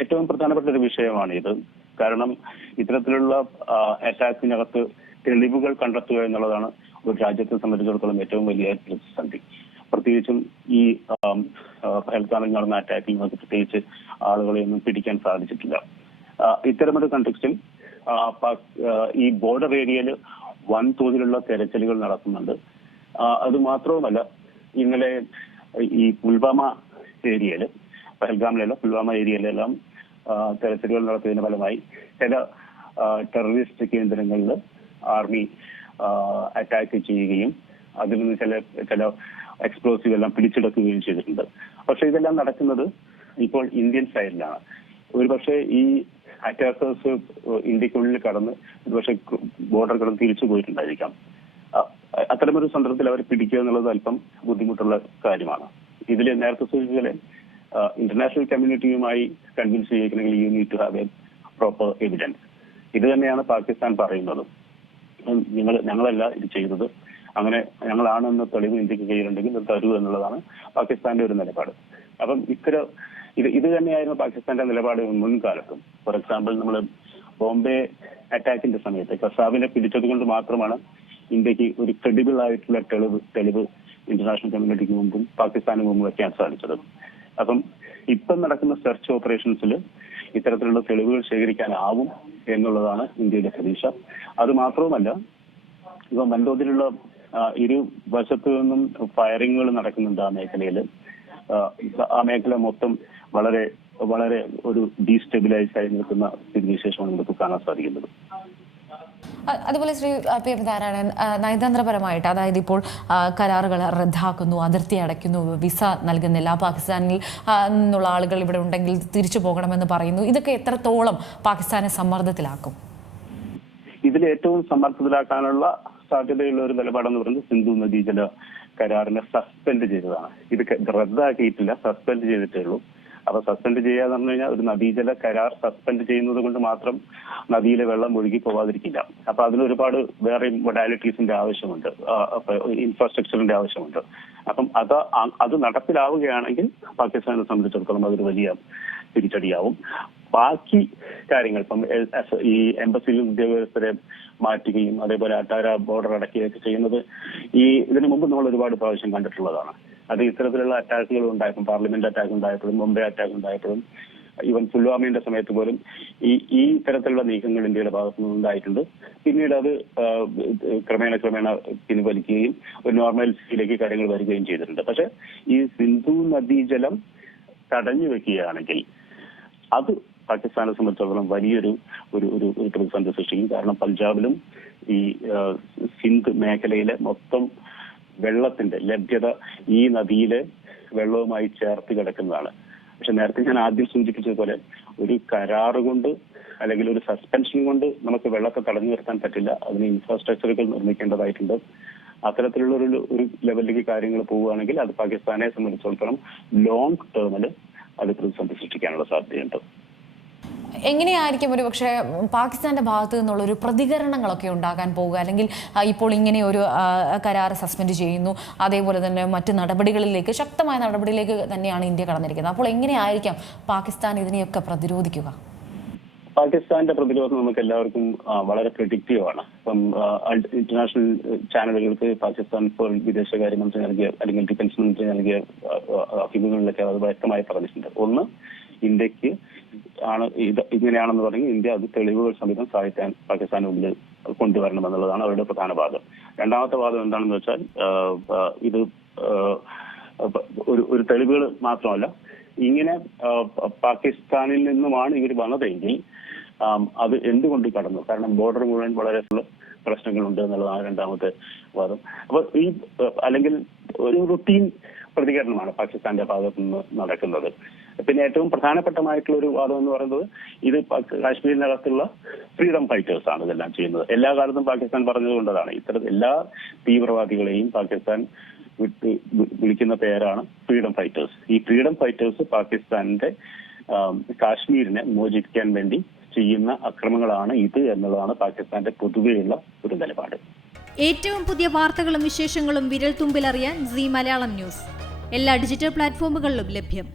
ഏറ്റവും പ്രധാനപ്പെട്ട ഒരു വിഷയമാണ് ഇത്. കാരണം ഇത്തരത്തിലുള്ള അറ്റാക്കിനകത്ത് തെളിവുകൾ കണ്ടെത്തുക എന്നുള്ളതാണ് ഒരു രാജ്യത്തെ സംബന്ധിച്ചിടത്തോളം ഏറ്റവും വലിയ പ്രതിസന്ധി. പ്രത്യേകിച്ചും ഈ പഹൽഗാമിൽ നടന്ന അറ്റാക്കിൽ നമുക്ക് പ്രത്യേകിച്ച് ആളുകളെയൊന്നും പിടിക്കാൻ സാധിച്ചിട്ടില്ല. ഇത്തരമൊരു കണ്ടെക്സ്റ്റിൽ ഈ ബോർഡർ ഏരിയയിൽ വൻതോതിലുള്ള തെരച്ചിലുകൾ നടക്കുന്നുണ്ട്. അത് മാത്രവുമല്ല, ഇന്നലെ ഈ പുൽവാമ ഏരിയയിൽ, പഹൽഗാമിലല്ല പുൽവാമ ഏരിയയിലെല്ലാം തെരച്ചിലുകൾ നടത്തിയതിന്റെ ഫലമായി ചില ടെററിസ്റ്റ് കേന്ദ്രങ്ങളിൽ ആർമി അറ്റാക്ക് ചെയ്യുകയും അതിൽ നിന്ന് ചില എക്സ്പ്ലോസീവ് എല്ലാം പിടിച്ചെടുക്കുകയും ചെയ്തിട്ടുണ്ട്. പക്ഷെ ഇതെല്ലാം നടക്കുന്നത് ഇപ്പോൾ ഇന്ത്യൻ സൈഡിലാണ്. ഒരുപക്ഷെ ഈ അറ്റാക്കേഴ്സ് ഇന്ത്യക്കുള്ളിൽ കടന്ന് ഒരുപക്ഷെ ബോർഡർ കടന്ന് തിരിച്ചു പോയിട്ടുണ്ടായിരിക്കാം. അത്തരമൊരു സന്ദർഭത്തിൽ അവരെ പിടിക്കുക എന്നുള്ളത് അല്പം ബുദ്ധിമുട്ടുള്ള കാര്യമാണ്. ഇതിൽ നേരത്തെ സൂചിപ്പിച്ചത് ഇന്റർനാഷണൽ കമ്മ്യൂണിറ്റിയുമായി കൺവിൻസ് ചെയ്യിക്കണമെങ്കിൽ you need to have a proper evidence. ഇത് തന്നെയാണ് പാകിസ്ഥാൻ പറയുന്നത്. ഞങ്ങളല്ല ഇത് ചെയ്തത്, അങ്ങനെ ഞങ്ങളാണെന്ന് തെളിവ് ഇന്ത്യക്ക് കയ്യിലുണ്ടെങ്കിൽ ഇത് തരൂ എന്നുള്ളതാണ് പാകിസ്ഥാന്റെ ഒരു നിലപാട്. അപ്പം ഇത് തന്നെയായിരുന്നു പാകിസ്ഥാന്റെ നിലപാട് മുൻകാലത്തും. ഫോർ എക്സാമ്പിൾ, നമ്മൾ ബോംബെ അറ്റാക്കിന്റെ സമയത്ത് കസാബിനെ പിടിച്ചത് കൊണ്ട് മാത്രമാണ് ഇന്ത്യക്ക് ഒരു ക്രെഡിബിൾ ആയിട്ടുള്ള തെളിവ് ഇന്റർനാഷണൽ കമ്മ്യൂണിറ്റിക്ക് മുമ്പും പാകിസ്ഥാന് മുമ്പും വയ്ക്കാൻ സാധിച്ചത്. അപ്പം ഇപ്പം നടക്കുന്ന സെർച്ച് ഓപ്പറേഷൻസിൽ ഇത്തരത്തിലുള്ള തെളിവുകൾ ശേഖരിക്കാനാവും എന്നുള്ളതാണ് ഇന്ത്യയുടെ പ്രതീക്ഷ. അത് മാത്രവുമല്ല, ഇപ്പൊ വൻതോതിലുള്ള ഇരു വശത്തു നിന്നും ഫയറിങ്ങുകൾ നടക്കുന്നുണ്ട് ആ മേഖലയിൽ. ആ മേഖല മൊത്തം വളരെ വളരെ ഒരു ഡീസ്റ്റെബിലൈസ് ആയി നിൽക്കുന്ന സ്ഥിതിവിശേഷമാണ് നമുക്ക് കാണാൻ സാധിക്കുന്നത്. അതുപോലെ ശ്രീ പി എം നാരായണൻ, നയതന്ത്രപരമായിട്ട് അതായത് ഇപ്പോൾ കരാറുകൾ റദ്ദാക്കുന്നു, അതിർത്തി അടയ്ക്കുന്നു, വിസ നൽകുന്നില്ല, പാകിസ്ഥാനിൽ നിന്നുള്ള ആളുകൾ ഇവിടെ ഉണ്ടെങ്കിൽ തിരിച്ചു പോകണമെന്ന് പറയുന്നു. ഇതൊക്കെ എത്രത്തോളം പാകിസ്ഥാനെ സമ്മർദ്ദത്തിലാക്കും? ഇതിൽ ഏറ്റവും സമ്മർദ്ദത്തിലാക്കാനുള്ള സാധ്യതയുള്ള ഒരു നിലപാടെന്ന് പറയുന്നത് സിന്ധു നദീജല കരാറിനെ സസ്പെൻഡ് ചെയ്തതാണ്. ഇത് റദ്ദാക്കിയിട്ടില്ല, സസ്പെൻഡ് ചെയ്തിട്ടേ ഉള്ളൂ. അപ്പൊ സസ്പെൻഡ് ചെയ്യാന്ന് പറഞ്ഞു കഴിഞ്ഞാൽ ഒരു നദീജല കരാർ സസ്പെൻഡ് ചെയ്യുന്നത് കൊണ്ട് മാത്രം നദിയിലെ വെള്ളം ഒഴുകി പോവാതിരിക്കില്ല. അപ്പൊ അതിന് ഒരുപാട് വേറെ മൊഡാലിറ്റീസിന്റെ ആവശ്യമുണ്ട്, ഇൻഫ്രാസ്ട്രക്ചറിന്റെ ആവശ്യമുണ്ട്. അപ്പം അത് നടപ്പിലാവുകയാണെങ്കിൽ പാകിസ്ഥാനെ സംബന്ധിച്ചിടത്തോളം അതൊരു വലിയ തിരിച്ചടിയാവും. ബാക്കി കാര്യങ്ങൾ, ഇപ്പം ഈ എംബസിയിൽ ഉദ്യോഗസ്ഥരെ മാറ്റുകയും അതേപോലെ അട്ടാര ബോർഡർ അടയ്ക്കുകയൊക്കെ ചെയ്യുന്നത് ഇതിനു മുമ്പ് നമ്മൾ ഒരുപാട് പ്രാവശ്യം കണ്ടിട്ടുള്ളതാണ്. അത് ഇത്തരത്തിലുള്ള അറ്റാക്കുകൾ ഉണ്ടായപ്പോൾ, പാർലമെന്റ് അറ്റാക്ക് ഉണ്ടായപ്പോഴും, മുംബൈ അറ്റാക്ക് ഉണ്ടായപ്പോഴും, ഈവൻ പുൽവാമയുടെ സമയത്ത് പോലും ഈ തരത്തിലുള്ള നീക്കങ്ങൾ ഇന്ത്യയുടെ ഭാഗത്തു നിന്നുണ്ടായിട്ടുണ്ട്. പിന്നീട് അത് ക്രമേണ പിൻവലിക്കുകയും ഒരു നോർമൽസിയിലേക്ക് കാര്യങ്ങൾ വരികയും ചെയ്തിട്ടുണ്ട്. പക്ഷെ ഈ സിന്ധു നദീജലം തടഞ്ഞു വെക്കുകയാണെങ്കിൽ അത് പാകിസ്ഥാനെ സംബന്ധിച്ചിടത്തോളം വലിയൊരു ഒരു പ്രതിസന്ധി സൃഷ്ടിക്കും. കാരണം പഞ്ചാബിലും ഈ സിന്ധ് മേഖലയിലെ മൊത്തം വെള്ളത്തിന്റെ ലഭ്യത ഈ നദിയിലെ വെള്ളവുമായി ചേർത്ത് കിടക്കുന്നതാണ്. പക്ഷെ നേരത്തെ ഞാൻ ആദ്യം സൂചിപ്പിച്ചതുപോലെ ഒരു കരാറ് കൊണ്ട് അല്ലെങ്കിൽ ഒരു സസ്പെൻഷൻ കൊണ്ട് നമുക്ക് വെള്ളത്തെ തടഞ്ഞു നിർത്താൻ പറ്റില്ല. അതിന് ഇൻഫ്രാസ്ട്രക്ചറുകൾ നിർമ്മിക്കേണ്ടതായിട്ടുണ്ട്. അത്തരത്തിലുള്ള ഒരു ലെവലിലേക്ക് കാര്യങ്ങൾ പോവുകയാണെങ്കിൽ അത് പാകിസ്ഥാനെ സംബന്ധിച്ചിടത്തോളം ലോങ് ടേമിൽ അത് പ്രതിസന്ധി സൃഷ്ടിക്കാനുള്ള സാധ്യതയുണ്ട്. എങ്ങനെയായിരിക്കും ഒരു പക്ഷേ പാകിസ്ഥാന്റെ ഭാഗത്തു നിന്നുള്ളൊരു പ്രതികരണങ്ങളൊക്കെ ഉണ്ടാകാൻ പോവുക? അല്ലെങ്കിൽ ഇപ്പോൾ ഇങ്ങനെ ഒരു കരാർ സസ്പെൻഡ് ചെയ്യുന്നു, അതേപോലെ തന്നെ മറ്റ് നടപടികളിലേക്ക്, ശക്തമായ നടപടിയിലേക്ക് തന്നെയാണ് ഇന്ത്യ കടന്നിരിക്കുന്നത്. അപ്പോൾ എങ്ങനെയായിരിക്കാം പാകിസ്ഥാൻ ഇതിനെയൊക്കെ പ്രതിരോധിക്കുക? പാകിസ്ഥാന്റെ പ്രതിരോധം നമുക്ക് എല്ലാവർക്കും വളരെ പ്രെഡിക്റ്റീവാണ്. ഇപ്പം ഇന്റർനാഷണൽ ചാനലുകൾക്ക് പാകിസ്ഥാൻ ഇപ്പോൾ വിദേശകാര്യമന്ത്രി നൽകിയ അല്ലെങ്കിൽ ഡിഫൻസ് മന്ത്രി നൽകിയ അഭിമുഖങ്ങളിലൊക്കെ അത് വ്യക്തമായി പറഞ്ഞിട്ടുണ്ട്. ഒന്ന്, ഇന്ത്യക്ക് ഇങ്ങനെയാണെന്ന് പറഞ്ഞെങ്കിൽ ഇന്ത്യ അത് തെളിവുകൾ സഹിതം സാധിക്കാൻ പാകിസ്ഥാന് മുന്നിൽ കൊണ്ടുവരണമെന്നുള്ളതാണ് അവരുടെ പ്രധാന വാദം. രണ്ടാമത്തെ വാദം എന്താണെന്ന് വെച്ചാൽ ഇത് ഒരു തെളിവുകൾ മാത്രമല്ല, ഇങ്ങനെ പാകിസ്ഥാനിൽ നിന്നുമാണ് ഇവർ വന്നതെങ്കിൽ അത് എന്തുകൊണ്ട് കടന്നു? കാരണം ബോർഡർ മുഴുവൻ വളരെ പ്രശ്നങ്ങളുണ്ട് എന്നുള്ളതാണ് രണ്ടാമത്തെ വാദം. അപ്പൊ അല്ലെങ്കിൽ ഒരു റുട്ടീൻ പ്രതികരണമാണ് പാകിസ്ഥാന്റെ ഭാഗത്തു നിന്ന് നടക്കുന്നത്. പിന്നെ ഏറ്റവും പ്രധാനപ്പെട്ടമായിട്ടുള്ള ഒരു വാദം എന്ന് പറയുന്നത് ഇത് കാശ്മീരിനകത്തുള്ള ഫ്രീഡം ഫൈറ്റേഴ്സ് ആണ് ഇതെല്ലാം ചെയ്യുന്നത്. എല്ലാ കാലത്തും പാകിസ്ഥാൻ പറഞ്ഞതുകൊണ്ടതാണ് എല്ലാ തീവ്രവാദികളെയും പാകിസ്ഥാൻ വിളിക്കുന്ന പേരാണ് ഫ്രീഡം ഫൈറ്റേഴ്സ്. ഈ ഫ്രീഡം ഫൈറ്റേഴ്സ് പാകിസ്ഥാന്റെ കാശ്മീരിനെ മോചിപ്പിക്കാൻ വേണ്ടി ചെയ്യുന്ന അക്രമങ്ങളാണ് ഇത് എന്നുള്ളതാണ് പാകിസ്ഥാന്റെ പൊതുവെയുള്ള ഒരു നിലപാട്. ഏറ്റവും പുതിയ വാർത്തകളും വിശേഷങ്ങളും വിരൽ തുമ്പിലറിയാൻ സീ മലയാളം ന്യൂസ് എല്ലാ ഡിജിറ്റൽ പ്ലാറ്റ്ഫോമുകളിലും ലഭ്യം.